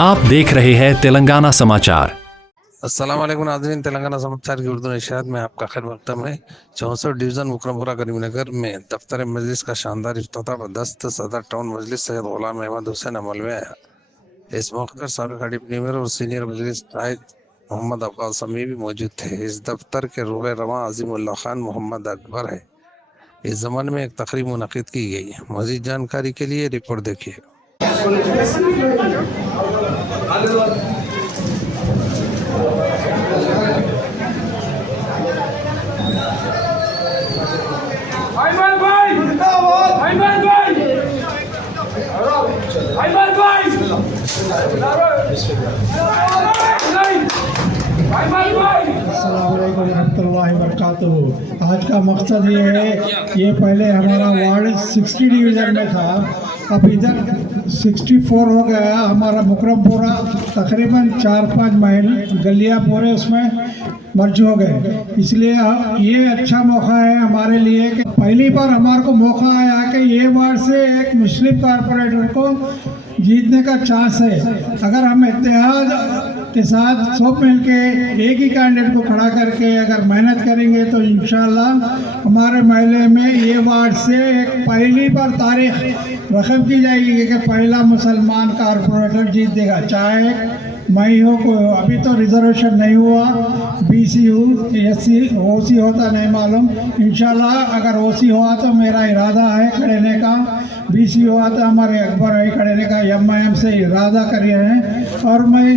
आप देख रहे हैं तेलंगाना समाचार। अस्सलाम वालेकुम नाज़रीन, तेलंगाना समाचार की उर्दू नशियात में आपका खैर मकदम है। 64 डिवीज़न मुकरमपुरा करीमनगर में दफ्तर मजलिस का शानदार इफ्तिताह व दस्त सदर टाउन मजलिस सैयद गुलाम अहमद हुसैन अमल में आया। इस मौके पर साबिक़ डिप्टी मेयर और सीनियर मजलिस कायद मोहम्मद अब्बास समी भी मौजूद थे। इस दफ्तर के रूह रवां अज़ीमुल्लाह खान मोहम्मद अकबर है। इस ज़माने में एक तकरीब मुनक़िद की गई। मज़ीद जानकारी के लिए रिपोर्ट देखिए। अस्सलामुअलैकुम रहमतुल्लाहि व बरकातुहू। आज का मकसद ये है, ये पहले हमारा वार्ड 60 डिवीज़न में था, अब इधर 64 हो गया। हमारा मुकरमपुरा तकरीबन 4-5 महल गलियाँ पूरे उसमें मर्ज हो गए। इसलिए ये अच्छा मौका है हमारे लिए कि पहली बार हमारे को मौका आया कि ये वार्ड से एक मुस्लिम कारपोरेटर को जीतने का चांस है। अगर हम इत्तेहाद के साथ सब मिल के एक ही कैंडिडेट को खड़ा करके अगर मेहनत करेंगे तो इंशाल्लाह हमारे महल्ले में ये वार्ड से एक पहली बार तारीख रकम की जाएगी कि पहला मुसलमान कारपोरेटर जीत देगा, चाहे मैं हो को। अभी तो रिजर्वेशन नहीं हुआ, BC SC OC होता नहीं मालूम। इंशाल्लाह अगर OC हुआ तो मेरा इरादा है खड़ेने का, BC हुआ तो हमारे अकबर भाई खड़ेने का MIM से इरादा करे हैं। और मैं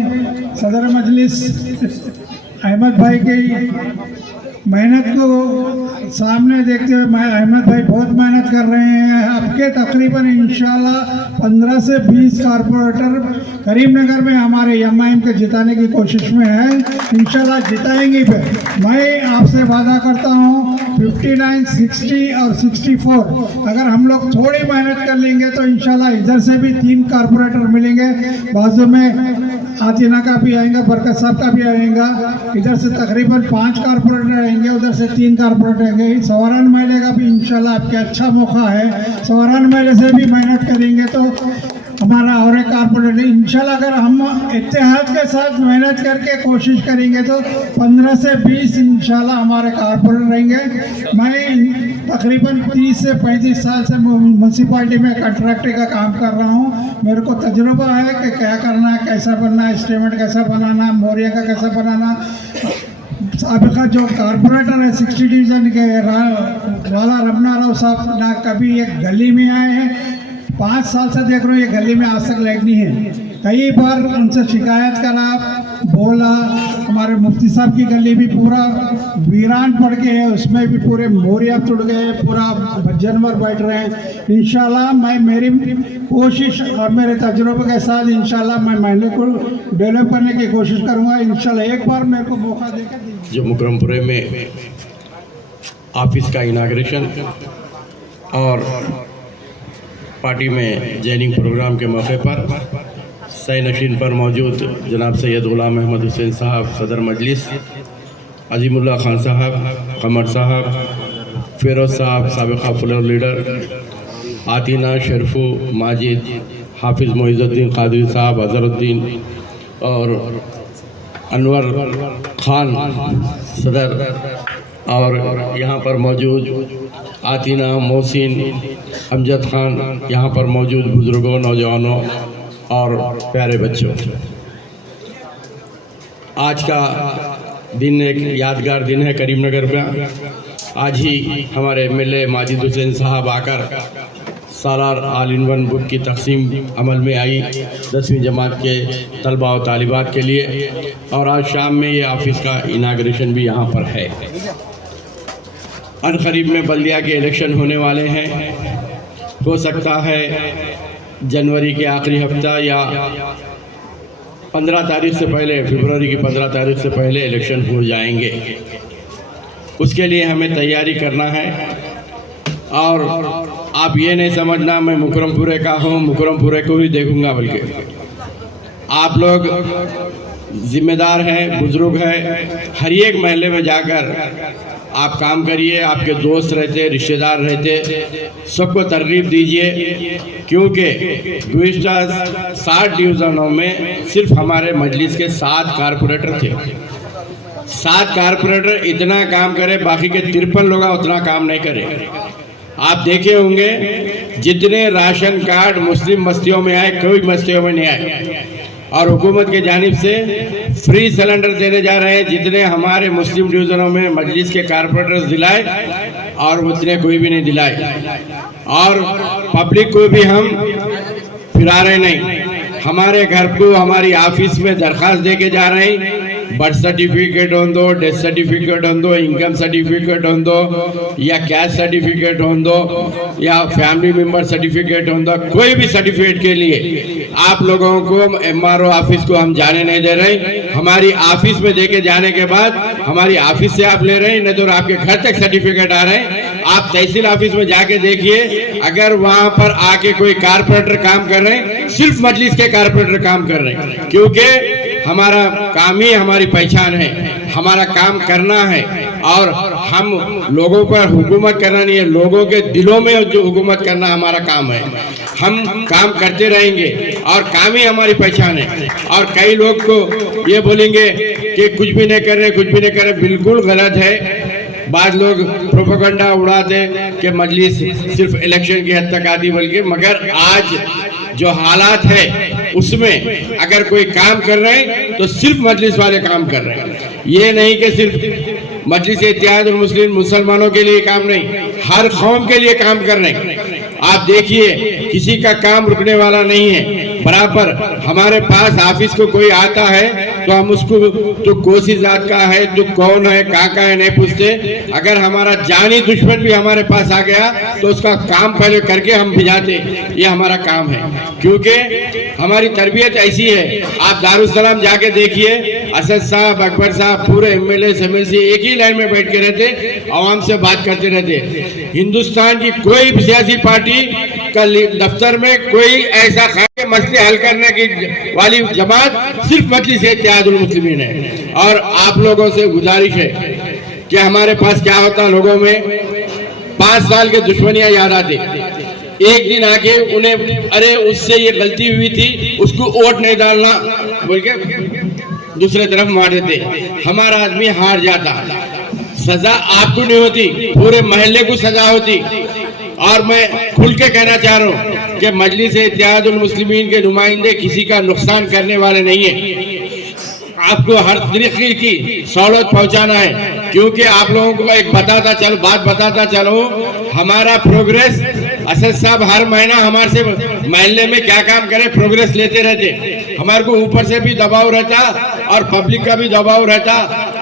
सदर मजलिस अहमद भाई की मेहनत को सामने देखते हुए, मैं अहमद भाई बहुत मेहनत कर रहे हैं। आपके तकरीबन इंशाल्लाह 15 से 20 कारपोरेटर करीमनगर में हमारे MIM के जिताने की कोशिश में है। इंशाल्लाह जिताएंगे भी। मैं आपसे वादा करता हूँ 59, 60 और 64 अगर हम लोग थोड़ी मेहनत कर लेंगे तो इंशाल्लाह इधर से भी 3 कारपोरेटर मिलेंगे। बाजू में आतिना का भी आएगा, बरकत साहब का भी आएगा। इधर से तकरीबन 5 कारपोरेटर आएंगे, उधर से 3 कारपोरेटर आएंगे। सवारान मेले का भी इंशाल्लाह आपके अच्छा मौका है। सवारान मेले से भी मेहनत करेंगे तो हमारा और एक कारपोरेटर इंशाल्लाह अगर हम इत्तेहाद के साथ मेहनत करके कोशिश करेंगे तो 15 से 20 इंशाल्लाह हमारे कारपोरेटर रहेंगे। मैं तकरीबन 30 से 35 साल से म्यूनसिपालिटी में कंट्रैक्टर का काम कर रहा हूँ। मेरे को तजुर्बा है कि क्या करना है, कैसा बनना है, एस्टीमेट कैसा बनाना, मोरिया का कैसा बनाना। साबिका जो कारपोरेटर है 60 डिवीज़न के वाला रमना राव साहब ना कभी एक गली में आए हैं। 5 साल से देख रहा हूँ ये गली में आज तक लाइट नहीं है। कई बार उनसे शिकायत करा, बोला। हमारे मुफ्ती साहब की गली भी पूरा वीरान पड़ के है, उसमें भी पूरे मोरिया टूट गए, पूरा जानवर बैठ रहे हैं। इंशाल्लाह मैं मेरी कोशिश और मेरे तजुर्बे के साथ इंशाल्लाह मैं महल्ले को डेवलप करने की कोशिश करूँगा। इंशाल्लाह एक बार मेरे को मौका देकर जो मुकरमपुरे में ऑफिस का इनाग्रेशन और पार्टी में जॉइनिंग प्रोग्राम के मौके पर सही नशीन पर मौजूद जनाब सैयद गुलाम अहमद हुसैन साहब सदर मजलिस, अजीमुल्लाह खान साहब, कमर साहब, फिरोज साहब साबिक़ा फ्लोर लीडर, आतिना, शरफू, माजिद, हाफिज़ मोइज़ुद्दीन कादरी साहब, अज़हरुद्दीन और अनवर खान सदर, और यहाँ पर मौजूद आतिना, मोहसिन, अमजद खान, यहाँ पर मौजूद बुज़ुर्गों, नौजवानों और प्यारे बच्चों। आज का दिन एक यादगार दिन है करीमनगर में। आज ही हमारे MLA माजिद हुसैन साहब आकर सालार ऑल इन वन बुक की तकसीम अमल में आई 10वीं जमात के तलबा और तालिबात के लिए, और आज शाम में ये ऑफिस का इनाग्रेशन भी यहाँ पर है। अनकरीब में बल्दिया के इलेक्शन होने वाले हैं। हो सकता है जनवरी के आखिरी हफ्ता या 15 तारीख से पहले, फरवरी की 15 तारीख से पहले इलेक्शन हो जाएंगे। उसके लिए हमें तैयारी करना है। और आप ये नहीं समझना मैं मुकरमपुरे का हूँ, मुकरमपुरे को ही देखूंगा, बल्कि आप लोग जिम्मेदार हैं, बुजुर्ग हैं, हर एक महल्ले में जाकर आप काम करिए, आपके दोस्त रहते, रिश्तेदार रहते, सबको तरगीब दीजिए, क्योंकि गुज़िश्ता 60 डिवीज़नों में सिर्फ हमारे मजलिस के 7 कारपोरेटर थे। 7 कारपोरेटर इतना काम करे, बाकी के 53 लोग उतना काम नहीं करे। आप देखे होंगे जितने राशन कार्ड मुस्लिम बस्तियों में आए, कोई बस्तियों में नहीं आए, और हुकूमत के जानिब से फ्री सिलेंडर देने जा रहे हैं, जितने हमारे मुस्लिम डिवीज़नों में मजलिस के कारपोरेटर्स दिलाए और उतने कोई भी नहीं दिलाए। और पब्लिक को भी हम फिरा रहे नहीं, हमारे घर को हमारी ऑफिस में दरख्वास्त दे के जा रहे हैं, बर्थ सर्टिफिकेट हो दो, डेथ सर्टिफिकेट हो दो, इनकम सर्टिफिकेट हो दो, या कैश सर्टिफिकेट हो दो, या फैमिली मेंबर सर्टिफिकेट हो दो, कोई भी सर्टिफिकेट के लिए आप लोगों को MRO ऑफिस को हम जाने नहीं दे रहे। हमारी ऑफिस में देके जाने के बाद हमारी ऑफिस से आप ले रहे हैं, नहीं तो आपके घर तक सर्टिफिकेट आ रहे हैं। आप तहसील ऑफिस में जाके देखिए, अगर वहां पर आके कोई कारपोरेटर काम कर रहे हैं, सिर्फ मजलिस के कारपोरेटर काम कर रहे हैं, क्योंकि हमारा काम ही हमारी पहचान है, हमारा काम करना है, और हम लोगों पर हुकूमत करना नहीं है, लोगों के दिलों में जो हुकूमत करना हमारा काम है। हम काम करते रहेंगे और काम ही हमारी पहचान है। और कई लोग को ये बोलेंगे कि कुछ भी नहीं कर रहे, कुछ भी नहीं कर रहे, बिल्कुल गलत है। बाद लोग प्रोपेगेंडा उड़ाते कि मजलिस सिर्फ इलेक्शन की हद तक आती, बल्कि मगर आज जो हालात है उसमें अगर कोई काम कर रहे हैं तो सिर्फ मजलिस वाले काम कर रहे हैं। ये नहीं कि सिर्फ मजलिस इत्तेहाद मुस्लिम मुसलमानों के लिए काम नहीं, हर कौम के लिए काम कर रहे हैं। आप देखिए, किसी का काम रुकने वाला नहीं है। बराबर हमारे पास ऑफिस को कोई आता है तो हम उसको तो कोसी जात का है, तो कौन है, कहाँ का है, नहीं पूछते। अगर हमारा जानी दुश्मन भी हमारे पास आ गया तो उसका काम पहले करके हम भिजाते, ये हमारा काम है, क्योंकि हमारी तरबियत ऐसी है। आप दारुस्सलाम जाके देखिए, असद साहब, अकबर साहब, पूरे MLA MLC एक ही लाइन में बैठ के रहते, आवाम से बात करते रहते। हिंदुस्तान की कोई सियासी पार्टी का दफ्तर में कोई ऐसा मसले हल करने की वाली जमात सिर्फ मजलिस इत्तेहादुल मुस्लिमीन है। और आप लोगों से गुजारिश है कि हमारे पास क्या होता, लोगों में 5 साल के दुश्मनियां याद आती, एक दिन आके उन्हें अरे उससे ये गलती हुई थी, उसको वोट नहीं डालना बोल के दूसरे तरफ मार देते, हमारा आदमी हार जाता। सजा आपको नहीं होती, पूरे महल्ले को सजा होती। और मैं खुल के कहना चाह रहा हूँ कि मजलिस इत्तेहादुल मुस्लिमीन के नुमाइंदे किसी का नुकसान करने वाले नहीं है। आपको हर तरीके की सहूलत पहुंचाना है, क्योंकि आप लोगों को एक बात बताता चलो, हमारा प्रोग्रेस असद साहब हर महीना हमारे से महल्ले में क्या काम करे प्रोग्रेस लेते रहते। हमारे को ऊपर से भी दबाव रहता और पब्लिक का भी दबाव रहता।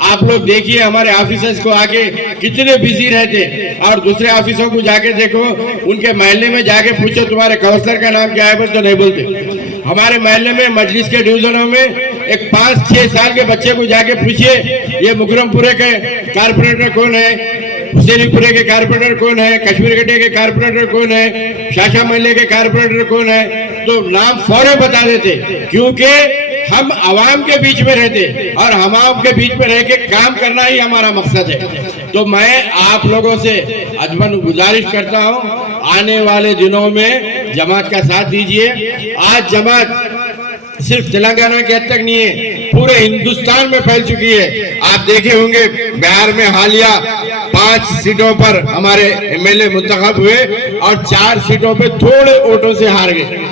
आप लोग देखिए हमारे ऑफिसर्स को आके कितने बिजी रहते, और दूसरे ऑफिसों को जाके देखो, उनके महल्ले में जाके पूछो तुम्हारे काउंसलर का नाम क्या है, बस तो नहीं बोलते। हमारे महल्ले में मजलिस के डिवीजनों में एक 5-6 साल के बच्चे को जाके पूछिए ये मुकरमपुरे के कारपोरेटर कौन है, हुसैनीपुरे के कारपोरेटर कौन है, कश्मीर गड्ढे के कारपोरेटर कौन है, शाशा महल्ले के कारपोरेटर कौन है, तो नाम फौरन बता देते, क्योंकि हम आवाम के बीच में रहते और हम आवाम के बीच में रह के काम करना ही हमारा मकसद है। तो मैं आप लोगों से अजमन गुजारिश करता हूं, आने वाले दिनों में जमात का साथ दीजिए। आज जमात सिर्फ तेलंगाना के हद तक नहीं है, पूरे हिंदुस्तान में फैल चुकी है। आप देखे होंगे बिहार में हालिया 5 सीटों पर हमारे MLA मुंतखब हुए और 4 सीटों पे थोड़े वोटों से हार गए।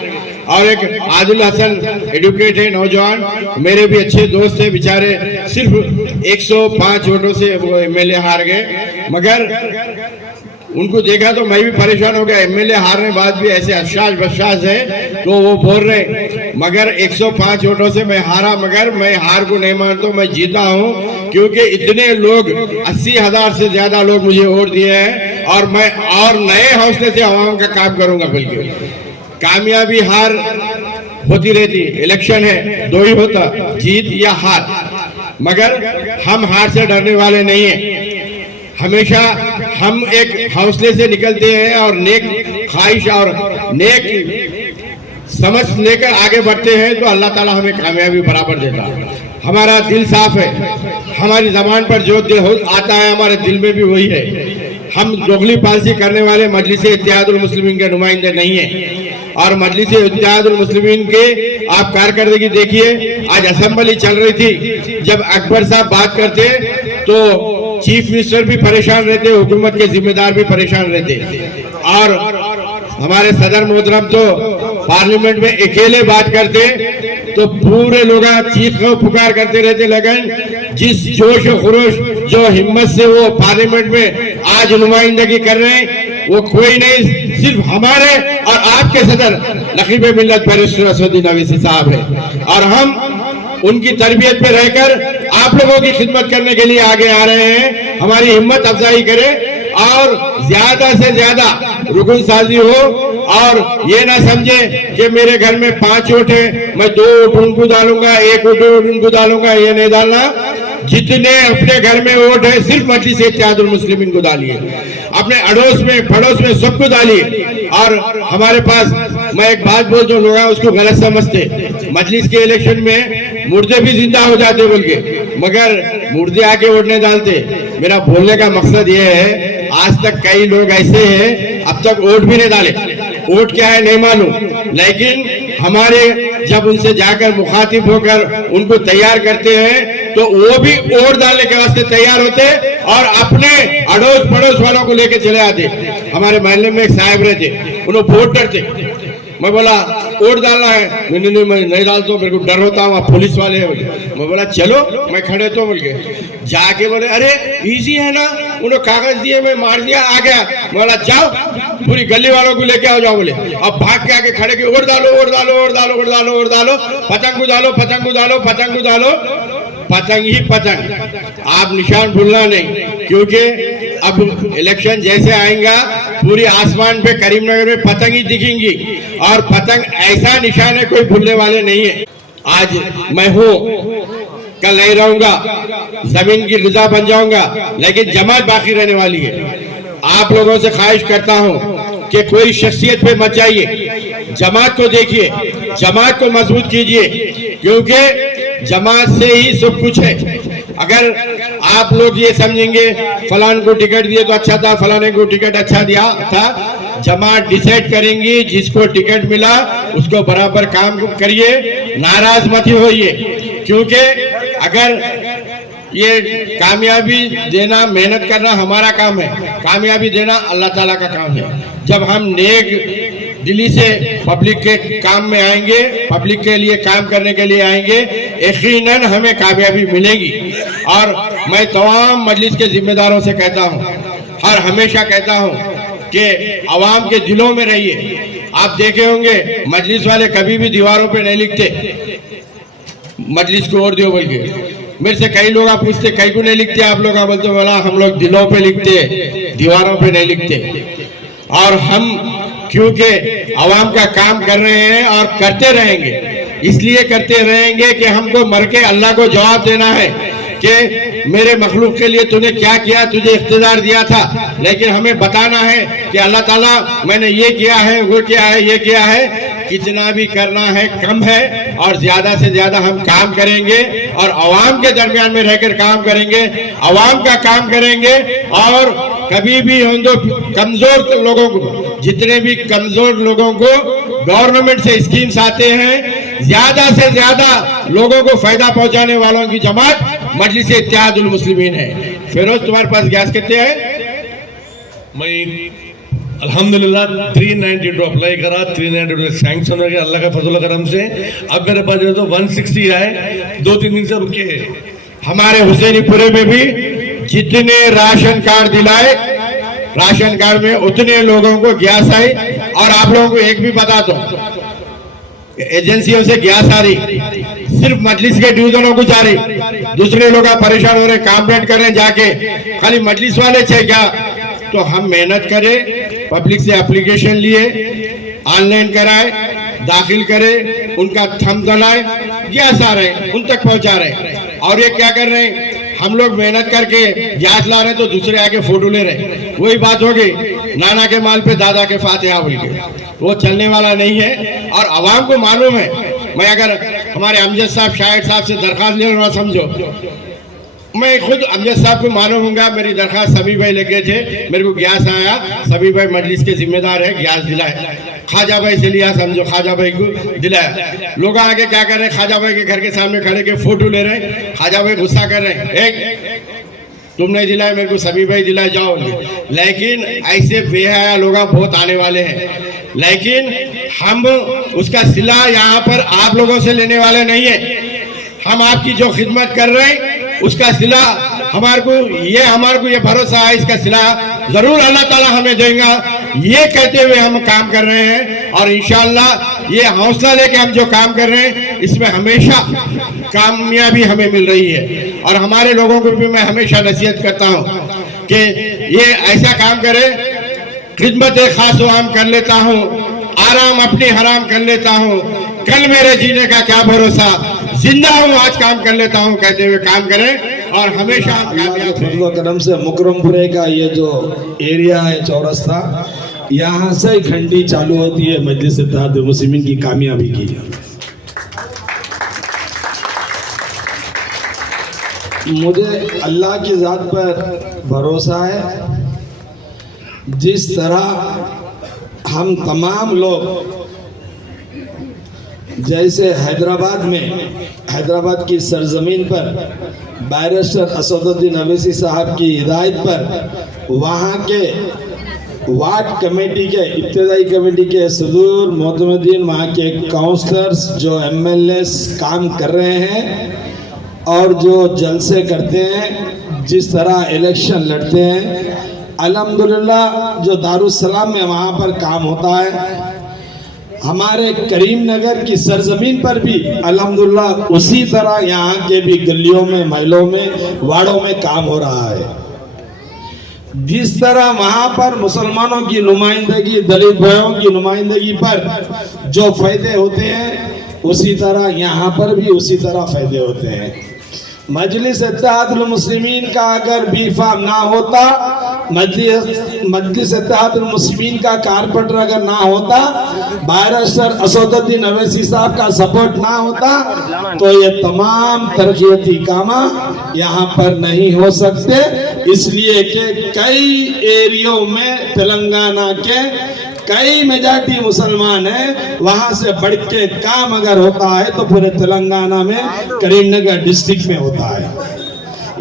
और एक आदिल हसन एडुकेटेड नौजवान, मेरे भी अच्छे दोस्त थे, बेचारे सिर्फ 105 वोटों से वो MLA हार गए। मगर उनको देखा तो मैं भी परेशान हो गया, MLA हारने बाद भी ऐसे हशाश बशाश है, तो वो बोल रहे मगर 105 वोटों से मैं हारा, मगर मैं हार को नहीं मानता, मैं जीता हूँ, क्योंकि इतने लोग 80,000 से ज्यादा लोग मुझे वोट दिए हैं और मैं और नए हौसले से आवाम का काम करूंगा। बल्कि कामयाबी हार होती रहती, इलेक्शन है, 2 ही होता, जीत या हार, मगर हम हार से डरने वाले नहीं हैं। हमेशा हम एक हौसले से निकलते हैं और नेक ख्वाहिश और नेक समझ लेकर आगे बढ़ते हैं, तो अल्लाह ताला हमें कामयाबी बराबर देता है। हमारा दिल साफ है, हमारी जबान पर जो दिल आता है हमारे दिल में भी वही है। हम दोगली पालसी करने वाले मजलिस इत्तेहादुल मुस्लिमीन के नुमाइंदे नहीं है। और मजलिस इत्तेहादुल मुस्लिमीन के आप कारकर्दगी देखिए, आज असेंबली चल रही थी, जब अकबर साहब बात करते तो चीफ मिनिस्टर भी परेशान रहते, हुकूमत के जिम्मेदार भी परेशान रहते, और हमारे सदर मोहतरम तो पार्लियामेंट में अकेले बात करते तो पूरे लोग चीख पुकार करते रहते। लेकिन जिस जोश और खरोश जो हिम्मत से वो पार्लियामेंट में आज नुमाइंदगी कर रहे हैं वो कोई नहीं, सिर्फ हमारे और आपके सदर नकीब मिल्लत बैरिस्टर असदुद्दीन अवैसी साहब है। और हम उनकी तरबियत पे रहकर आप लोगों की खिदमत करने के लिए आगे आ रहे हैं। हमारी हिम्मत अफजाई करें और ज्यादा से ज्यादा रुकन साजी हो, और ये ना समझे कि मेरे घर में 5 वोट है, मैं 2 वोट उनको डालूंगा, 1 वोट उनको डालूंगा, ये नहीं डालना। जितने अपने घर में वोट है सिर्फ मजलिस इत्तेहादुल मुस्लिमीन को डालिए, अपने अड़ोस में पड़ोस में सबको डालिए। और हमारे पास मैं एक बात बोल जो लोग उसको गलत समझते, मजलिस के इलेक्शन में मुर्दे भी जिंदा हो जाते बोल के, मगर मुर्दे आके वोट नहीं डालते। मेरा बोलने का मकसद ये है, आज तक कई लोग ऐसे हैं अब तक वोट भी नहीं डाले, वोट क्या है नहीं मालूम, लेकिन हमारे जब उनसे जाकर मुखातिब होकर उनको तैयार करते हैं तो वो भी वोट डालने के वास्ते तैयार होते और अपने अड़ोस पड़ोस वालों को लेके चले आते। हमारे मोहल्ले में एक साहब रहते, उन्होंने वोट डरते, मैं बोला वोट डालना है, नहीं मैं नहीं डालता हूँ, मेरे को डर होता हूँ, पुलिस वाले हैं बोले। मैं बोला चलो मैं खड़े तो बोल के जाके बोले अरे इजी है ना, उन्होंने कागज दिए, मैं मार दिया, आ गया। मैं बोला जाओ पूरी गली वालों को लेके आओ, जाओ बोले। अब भाग के आके खड़े के वोट डालो वोट डालो वोट डालो वोट डालो वोट डालो, पतंग डालो पतंग डालो पतंग डालो, पतंग ही पतंग। आप निशान भूलना नहीं, क्योंकि अब इलेक्शन जैसे आएगा पूरी आसमान पे करीमनगर में पतंग ही दिखेंगी, और पतंग ऐसा निशान है कोई भूलने वाले नहीं है। आज मैं हूँ, कल नहीं रहूंगा, जमीन की ग़िज़ा बन जाऊंगा, लेकिन जमात बाकी रहने वाली है। आप लोगों से ख्वाहिश करता हूँ कि कोई शख्सियत पे मत जाइए, जमात को देखिए, जमात को मजबूत कीजिए, क्योंकि जमात से ही सब कुछ है। अगर आप लोग ये समझेंगे फलान को टिकट दिए तो अच्छा था, फलाने को टिकट अच्छा दिया था, जमात डिसाइड करेंगी, जिसको टिकट मिला उसको बराबर काम करिए, नाराज मत होइए, क्योंकि अगर ये कामयाबी देना, मेहनत करना हमारा काम है, कामयाबी देना अल्लाह ताला का काम है। जब हम नेक दिल्ली से पब्लिक के काम में आएंगे, पब्लिक के लिए काम करने के लिए आएंगे, यकीनन हमें कामयाबी मिलेगी। और मैं तमाम मजलिस के जिम्मेदारों से कहता हूँ, हर हमेशा कहता हूँ कि अवाम के दिलों में रहिए। आप देखे होंगे मजलिस वाले कभी भी दीवारों पे नहीं लिखते मजलिस को वोट दियो बोल के। मेरे से कई लोग आप पूछते कई को नहीं लिखते, आप लोग बोलते बोला हम लोग दिलों पे लिखते, दीवारों पे नहीं लिखते। और हम क्योंकि अवाम का काम कर रहे हैं और करते रहेंगे, इसलिए करते रहेंगे कि हमको मर के अल्लाह को जवाब देना है कि मेरे मखलूक के लिए तूने क्या किया, तुझे इख्तियार दिया था, लेकिन हमें बताना है कि अल्लाह ताला मैंने ये किया है, वो किया है, ये किया है। कितना भी करना है कम है, और ज्यादा से ज्यादा हम काम करेंगे और अवाम के दरमियान में रहकर काम करेंगे, अवाम का काम करेंगे। और कभी भी हम तो कमजोर लोगों को, जितने भी कमजोर लोगों को गवर्नमेंट से स्कीम्स आते हैं, ज्यादा से ज्यादा लोगों को फायदा पहुंचाने वालों की जमात मजलिस इत्तेहादुल मुस्लिमीन है। फिरोज तुम्हारे पास गैस कितने हैं? मैं अल्हम्दुलिल्लाह 392 अप्लाई करा, 392 सैंक्शन हो गया अल्लाह का फजल करम से। अब मेरे पास जो तो 160 आए, 2-3 दिन से रुके हैं। हमारे हुसैनीपुरे में भी जितने राशन कार्ड दिलाए, राशन कार्ड में उतने लोगों को गैस आई। और आप लोगों को एक भी बता दो, एजेंसियों से गैस आ रही, सिर्फ मजलिस के डिवीजनों को जा रही। दूसरे लोग परेशान हो रहे, कंप्लेंट कर रहे जाके, खाली मजलिस वाले थे क्या? तो हम मेहनत करें, पब्लिक से एप्लीकेशन लिए, ऑनलाइन कराए, दाखिल करें, उनका थंब दलाए, गैस आ रहे उन तक पहुंचा रहे। और ये क्या कर रहे हैं, हम लोग मेहनत करके गैस ला रहे तो दूसरे आके फोटो ले रहे। वही बात हो गई, नाना के माल पे दादा के फातिहा बोल के, वो चलने वाला नहीं है। और आवाम को मालूम है, मैं अगर हमारे अमजद साहब शाहिद साहब से दरख्वास्त ले रहा, समझो मैं खुद अमजद साहब को मानूंगा, मेरी दरख्वास्त सभी भाई लगे थे, मेरे को गैस आया, सभी भाई मजलिस के जिम्मेदार है, गैस दिलाए, ख्वाजा भाई से लिया, समझो ख्वाजा भाई को दिलाया। लोग आगे क्या कर रहे हैं, ख्वाजा भाई के घर के सामने खड़े के फोटो ले रहे हैं, ख्वाजा भाई गुस्सा कर रहे हैं, एक तुम नहीं दिलाए मेरे को, सभी भाई दिलाए जाओ। लेकिन ऐसे बेहया लोग बहुत आने वाले हैं, लेकिन हम उसका सिला यहाँ पर आप लोगों से लेने वाले नहीं है। हम आपकी जो खिदमत कर रहे हैं उसका सिला हमारे को ये भरोसा है, इसका सिला जरूर अल्लाह ताला हमें देगा, ये कहते हुए हम काम कर रहे हैं। और इंशाअल्लाह ये हौसला लेके हम जो काम कर रहे हैं इसमें हमेशा कामयाबी हमें मिल रही है। और हमारे लोगों को भी मैं हमेशा नसीहत करता हूँ कि ये ऐसा काम करे, खिदमत खास आम कर लेता हूँ, आराम अपनी हराम कर लेता हूँ, कल मेरे जीने का क्या भरोसा, जिंदा हूँ आज काम कर लेता हूँ कहते हुए काम करें और हमेशा फजल करम से मुकरमपुरे का ये जो एरिया है चौरस्ता, यहाँ से घंटी चालू होती है मजलिस इत्तेहादुल मुस्लिमीन की कामयाबी की। मुझे अल्लाह की ज़ात पर भरोसा है, जिस तरह हम तमाम लोग जैसे हैदराबाद की सरजमीन पर बैरिस्टर असदुद्दीन अवैसी साहब की हिदायत पर वहाँ के वार्ड कमेटी के इब्तदाई कमेटी के सदूर मोहतमदीन, वहाँ के काउंसलर्स जो एमएलएस काम कर रहे हैं और जो जलसे करते हैं, जिस तरह इलेक्शन लड़ते हैं, अल्हम्दुलिल्लाह जो दारुस्सलाम में वहाँ पर काम होता है, हमारे करीम नगर की सरजमीन पर भी अल्हम्दुलिल्लाह उसी तरह यहाँ के भी गलियों में, महलों में, वार्डों में काम हो रहा है। जिस तरह वहाँ पर मुसलमानों की नुमाइंदगी, दलित भाइयों की नुमाइंदगी पर जो फायदे होते हैं, उसी तरह यहाँ पर भी उसी तरह फायदे होते हैं। मजलिस इत्तेहादुल मुस्लिमीन का अगर बी फार्म ना होता, मजलिस इत्तेहादुल मुस्लिमीन का कारपेंटर अगर ना होता, बैरिस्टर असदुद्दीन अवैसी साहब का सपोर्ट ना होता, तो ये तमाम तरक्याती काम यहाँ पर नहीं हो सकते। इसलिए कि कई एरियो में तेलंगाना के कई मेजॉरिटी मुसलमान हैं, वहां से बढ़ के काम अगर होता है तो पूरे तेलंगाना में करीमनगर डिस्ट्रिक्ट में होता है।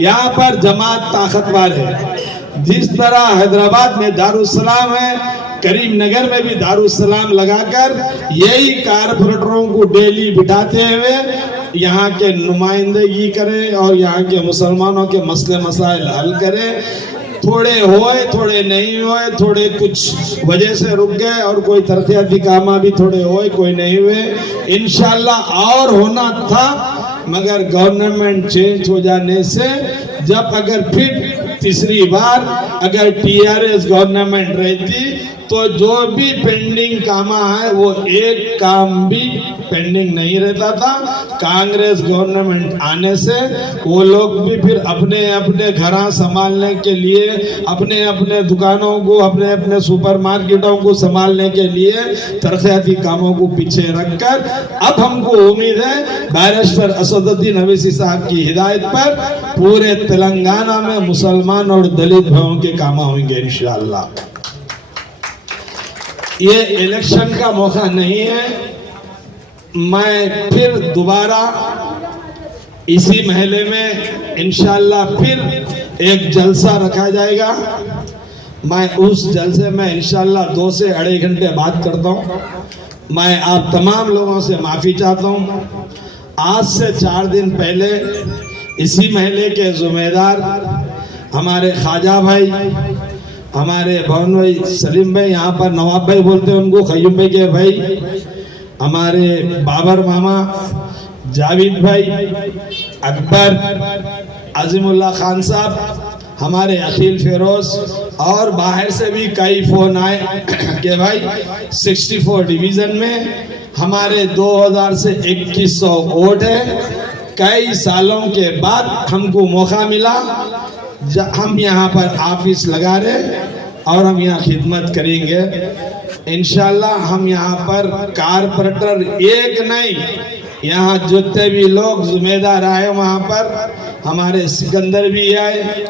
यहाँ पर जमात ताकतवर है। जिस तरह हैदराबाद में दारुस्सलाम है, करीमनगर में भी दारुस्सलाम लगाकर यही कारपोरेटरों को डेली बिठाते हुए यहाँ के नुमाइंदगी करें और यहाँ के मुसलमानों के मसले मसाइल हल करें। थोड़े होए, थोड़े नहीं होए, थोड़े कुछ वजह से रुक गए और कोई तरक्याती काम भी थोड़े होए, कोई नहीं हुए। इंशाल्लाह और होना था, मगर गवर्नमेंट चेंज हो जाने से जब अगर फिर तीसरी बार अगर टीआरएस गवर्नमेंट रहती तो जो भी पेंडिंग काम है वो एक काम भी पेंडिंग नहीं रहता था। कांग्रेस गवर्नमेंट आने से वो लोग भी फिर अपने अपने घर संभालने के लिए, अपने अपने दुकानों को, अपने अपने सुपरमार्केटों को संभालने के लिए तरक्याती कामों को पीछे रखकर अब हमको उम्मीद है बैरिस्टर असदुद्दीन अवैसी साहब की हिदायत पर पूरे तेलंगाना में मुसलमान और दलित भाइयों के काम होंगे इंशाअल्लाह। ये इलेक्शन का मौका नहीं है। मैं फिर दोबारा इसी महले में इंशाअल्लाह फिर एक जलसा रखा जाएगा। मैं उस जलसे में इंशाअल्लाह 2 से 2.5 घंटे बात करता हूँ। मैं आप तमाम लोगों से माफ़ी चाहता हूँ। आज से 4 दिन पहले इसी महले के ज़िम्मेदार हमारे ख्वाजा भाई, हमारे भवन भाई सलीम भाई, यहाँ पर नवाब भाई बोलते हैं उनको, खयूम भाई के भाई, हमारे बाबर मामा, जावेद भाई, अकबर, अजीमुल्लाह खान साहब, हमारे अखिल फिरोज और बाहर से भी कई फ़ोन आए कि भाई 64 डिवीज़न में हमारे 2000 से 2100 वोट है। कई सालों के बाद हमको मौका मिला, हम यहाँ पर ऑफिस लगा रहे और हम यहाँ खिदमत करेंगे इंशाल्लाह। हम यहाँ पर कारपोरेटर एक नहीं यहाँ जितने भी लोग जिम्मेदार आए वहाँ पर, हमारे सिकंदर भी आए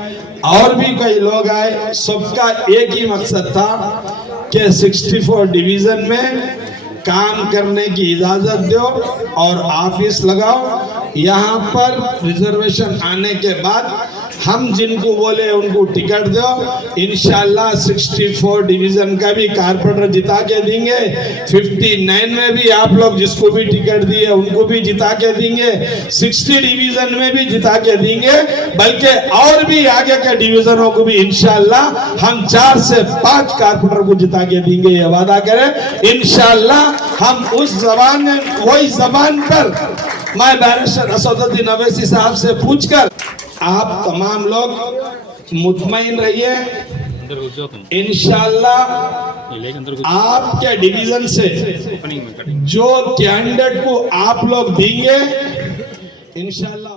और भी कई लोग आए, सबका एक ही मकसद था कि 64 डिवीजन में काम करने की इजाजत दो और ऑफिस लगाओ। यहाँ पर रिजर्वेशन आने के बाद हम जिनको बोले उनको टिकट दो, इंशाल्लाह 64 डिवीजन का भी कारपोरेटर जिता के देंगे, 59 में भी आप लोग जिसको भी टिकट दिए उनको भी जिता के देंगे, 60 डिवीजन में भी जिता के देंगे, बल्कि और भी आगे के डिवीजनों को भी इंशाल्लाह हम 4 से 5 कारपोरेटर को जिता के देंगे, ये वादा करें। इंशाल्लाह हम उस जबान वही जबान पर मैं बैरिस्टर असदुद्दीन अवैसी साहब से पूछकर आप तमाम लोग मुतमईन रहिए, इंशाल्लाह आपके डिवीजन से जो कैंडिडेट को आप लोग देंगे इंशाल्लाह